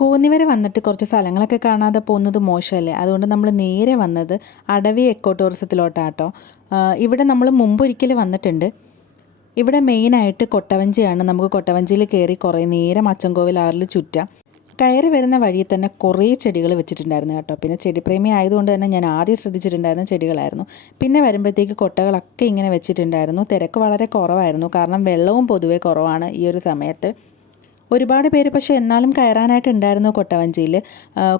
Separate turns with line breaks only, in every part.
കോന്നിവരെ വന്നിട്ട് കുറച്ച് സ്ഥലങ്ങളൊക്കെ കാണാതെ പോകുന്നത് മോശമല്ലേ? അതുകൊണ്ട് നമ്മൾ നേരെ വന്നത് അടവി എക്കോ ടൂറിസത്തിലോട്ടാട്ടോ ഇവിടെ നമ്മൾ മുമ്പൊരിക്കൽ വന്നിട്ടുണ്ട്. ഇവിടെ മെയിനായിട്ട് കൊട്ടവഞ്ചിയാണ്. നമുക്ക് കൊട്ടവഞ്ചിയിൽ കയറി കുറേ നേരം അച്ചൻകോവിൽ ആറിൽ ചുറ്റാം. കയറി വരുന്ന വഴിയിൽ തന്നെ കുറേ ചെടികൾ വെച്ചിട്ടുണ്ടായിരുന്നു കേട്ടോ. പിന്നെ ചെടിപ്രേമി ആയതുകൊണ്ട് തന്നെ ഞാൻ ആദ്യം ശ്രദ്ധിച്ചിട്ടുണ്ടായിരുന്ന ചെടികളായിരുന്നു. പിന്നെ വരുമ്പോഴത്തേക്ക് കൊട്ടകളൊക്കെ ഇങ്ങനെ വെച്ചിട്ടുണ്ടായിരുന്നു. തിരക്ക് വളരെ കുറവായിരുന്നു. കാരണം വെള്ളവും പൊതുവേ കുറവാണ് ഈ ഒരു സമയത്ത്. ഒരുപാട് പേര് പക്ഷേ എന്നാലും കയറാനായിട്ട് ഉണ്ടായിരുന്നു കൊട്ടവഞ്ചിയിൽ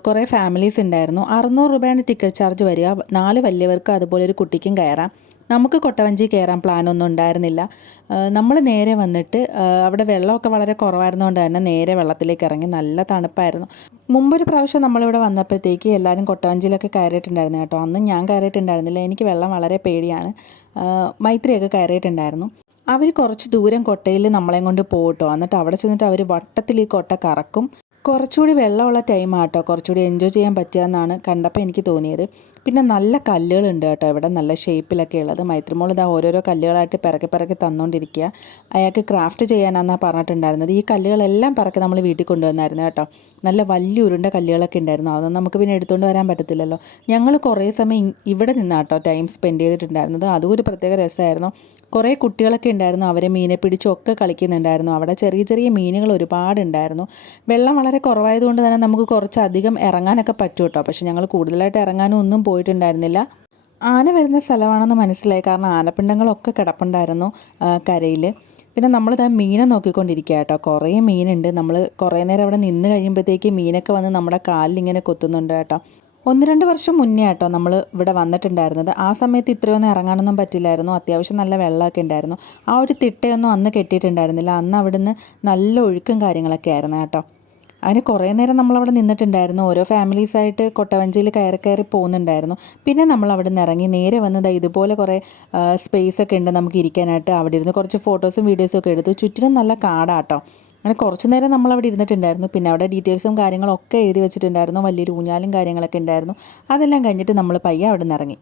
കുറേ ഫാമിലീസ് ഉണ്ടായിരുന്നു. അറുന്നൂറ് രൂപയാണ് ടിക്കറ്റ് ചാർജ് വരിക. നാല് വലിയവർക്കും അതുപോലെ ഒരു കുട്ടിക്കും കയറാം. നമുക്ക് കൊട്ടവഞ്ചി കയറാൻ പ്ലാനൊന്നും ഉണ്ടായിരുന്നില്ല. നമ്മൾ നേരെ വന്നിട്ട് അവിടെ വെള്ളമൊക്കെ വളരെ കുറവായിരുന്നുകൊണ്ട് തന്നെ നേരെ വെള്ളത്തിലേക്ക് ഇറങ്ങി നല്ല തണുപ്പായിരുന്നു. മുമ്പൊരു പ്രാവശ്യം നമ്മളിവിടെ വന്നപ്പോഴത്തേക്ക് എല്ലാവരും കൊട്ടവഞ്ചിയിലൊക്കെ കയറിയിട്ടുണ്ടായിരുന്നു കേട്ടോ. അന്ന് ഞാൻ കയറിയിട്ടുണ്ടായിരുന്നില്ല. എനിക്ക് വെള്ളം വളരെ പേടിയാണ്. മൈത്രിയൊക്കെ കയറിയിട്ടുണ്ടായിരുന്നു. അവർ കുറച്ച് ദൂരം കൊട്ടയിൽ നമ്മളെയും കൊണ്ട് പോകട്ടോ എന്നിട്ട് അവിടെ ചെന്നിട്ട് അവർ വട്ടത്തിൽ ഈ കൊട്ട കറക്കും. കുറച്ചുകൂടി വെള്ളമുള്ള ടൈം ആട്ടോ. കുറച്ചുകൂടി എൻജോയ് ചെയ്യാൻ പറ്റുകയെന്നാണ് കണ്ടപ്പോൾ എനിക്ക് തോന്നിയത്. പിന്നെ നല്ല കല്ലുകളുണ്ട് കേട്ടോ. ഇവിടെ നല്ല ഷേപ്പിലൊക്കെ ഉള്ളത്. മൈത്രിമോൾ ഇതാ ഓരോരോ കല്ലുകളായിട്ട് പിറക്കി പിറക്കി തന്നുകൊണ്ടിരിക്കുക. അയാൾക്ക് ക്രാഫ്റ്റ് ചെയ്യാനാണെന്നാണ് പറഞ്ഞിട്ടുണ്ടായിരുന്നത്. ഈ കല്ലുകളെല്ലാം പിറക്കി നമ്മൾ വീട്ടിൽ കൊണ്ടുവന്നായിരുന്നു കേട്ടോ. നല്ല വലിയ ഉരുണ്ട കല്ലുകളൊക്കെ ഉണ്ടായിരുന്നു. അതൊന്നും നമുക്ക് പിന്നെ എടുത്തുകൊണ്ട് വരാൻ പറ്റത്തില്ലല്ലോ. ഞങ്ങൾ കുറേ സമയം ഇവിടെ നിന്നാട്ടോ ടൈം സ്പെൻഡ് ചെയ്തിട്ടുണ്ടായിരുന്നത്. അതും ഒരു പ്രത്യേക രസമായിരുന്നു. കുറേ കുട്ടികളൊക്കെ ഉണ്ടായിരുന്നു. അവരെ മീനെ പിടിച്ചൊക്കെ കളിക്കുന്നുണ്ടായിരുന്നു. അവിടെ ചെറിയ ചെറിയ മീനുകൾ ഒരുപാടുണ്ടായിരുന്നു. വെള്ളം വളരെ കുറവായതുകൊണ്ട് തന്നെ നമുക്ക് കുറച്ചധികം ഇറങ്ങാനൊക്കെ പറ്റും കേട്ടോ. പക്ഷെ ഞങ്ങൾ കൂടുതലായിട്ട് ഇറങ്ങാനും ഒന്നും പോയിട്ടുണ്ടായിരുന്നില്ല. ആന വരുന്ന സ്ഥലമാണെന്ന് മനസ്സിലായി. കാരണം ആനപ്പിണ്ടങ്ങളൊക്കെ കിടപ്പുണ്ടായിരുന്നു കരയിൽ പിന്നെ നമ്മൾ ഇതാ മീനെ നോക്കിക്കൊണ്ടിരിക്കുക കേട്ടോ. കുറേ മീനുണ്ട്. നമ്മൾ കുറേ നേരം അവിടെ നിന്ന് കഴിയുമ്പോഴത്തേക്ക് മീനൊക്കെ വന്ന് നമ്മുടെ കാലിൽ ഇങ്ങനെ കൊത്തുന്നുണ്ട് കേട്ടോ. ഒന്ന് രണ്ട് വർഷം മുന്നേ കേട്ടോ നമ്മൾ ഇവിടെ വന്നിട്ടുണ്ടായിരുന്നത്. ആ സമയത്ത് ഇത്രയൊന്നും ഇറങ്ങാനൊന്നും പറ്റില്ലായിരുന്നു. അത്യാവശ്യം നല്ല വെള്ളമൊക്കെ ഉണ്ടായിരുന്നു. ആ ഒരു തിട്ടയൊന്നും അന്ന് കെട്ടിയിട്ടുണ്ടായിരുന്നില്ല. അന്ന് അവിടുന്ന് നല്ല ഒഴുക്കും കാര്യങ്ങളൊക്കെ ആയിരുന്നു കേട്ടോ. അതിന് കുറേ നേരം നമ്മളവിടെ നിന്നിട്ടുണ്ടായിരുന്നു. ഓരോ ഫാമിലീസായിട്ട് കൊട്ടവഞ്ചിയിൽ കയറി കയറി പോകുന്നുണ്ടായിരുന്നു. പിന്നെ നമ്മൾ അവിടെ നിന്ന് ഇറങ്ങി നേരെ വന്നത് ഇതുപോലെ കുറേ സ്പേസ് ഒക്കെ ഉണ്ട് നമുക്ക് ഇരിക്കാനായിട്ട്. അവിടെ ഇരുന്ന് കുറച്ച് ഫോട്ടോസും വീഡിയോസും ഒക്കെ എടുത്തു. ചുറ്റിനും നല്ല കാടാട്ടോ. അങ്ങനെ കുറച്ച് നേരം നമ്മൾ അവിടെ ഇരുന്നിട്ടുണ്ടായിരുന്നു. പിന്നെ അവിടെ ഡീറ്റെയിൽസും കാര്യങ്ങളൊക്കെ എഴുതി വെച്ചിട്ടുണ്ടായിരുന്നു. വലിയൊരു ഊഞ്ഞാലും കാര്യങ്ങളൊക്കെ ഉണ്ടായിരുന്നു. അതെല്ലാം കഴിഞ്ഞിട്ട് നമ്മൾ പയ്യെ അവിടെ നിന്ന് ഇറങ്ങി.